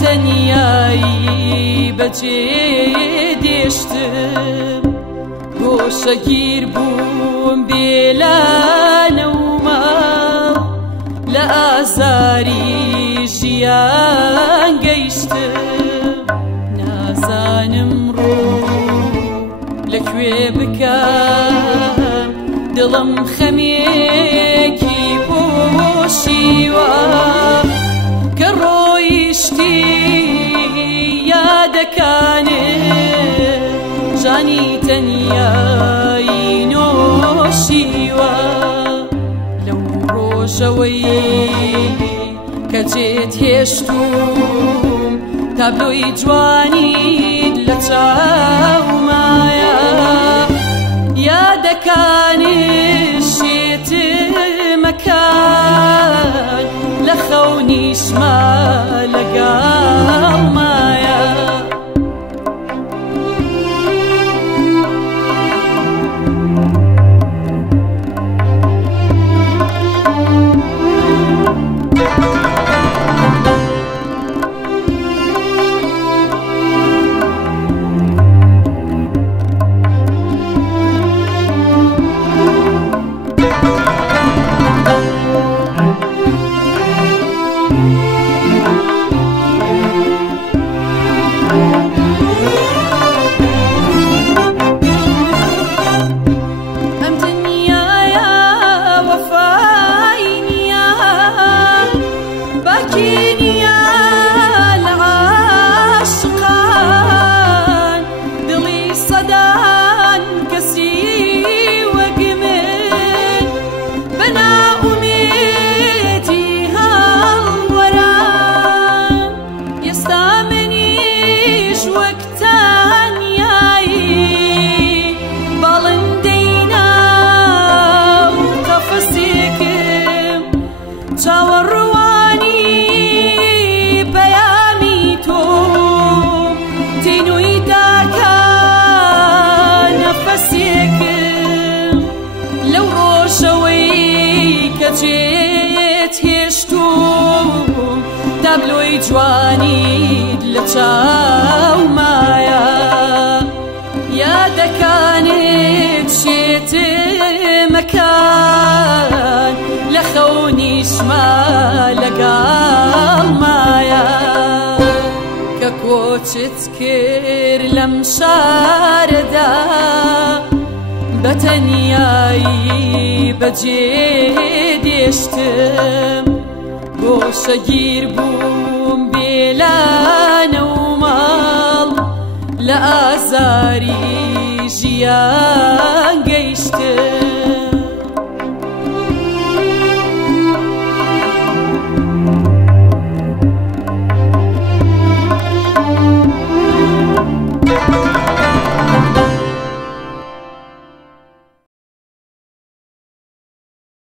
بەتەنیایی بەجێ دێشتم گۆشەگیر بووم بێلانەومە لە ئازاری ژیان گەیشتم نازانم ڕوو لەکوێ بکەم دڵم خەمێکی پۆشیوە کە ڕۆیشتی یادەکانت ژانی تەنیایی نۆشیوە لەو ڕۆژەوەی کە جێت هێشتوم تابلۆی جوانیت لە چاومایە یادەکانت شێتمەکان لە خەونیشمە لەگەڵمایە جێت هێشتوم تابلۆی جوانیت لە چاومایە یادەکانت شێتمەکان لە خەونیشمە لەگەڵمایە کە کۆچت کرد لەم شارەدا بەتەنیایی بەجێ دێشتم گۆشەگیر بووم بێلانەومەڵ لە ئازاری ژیان گەیشتم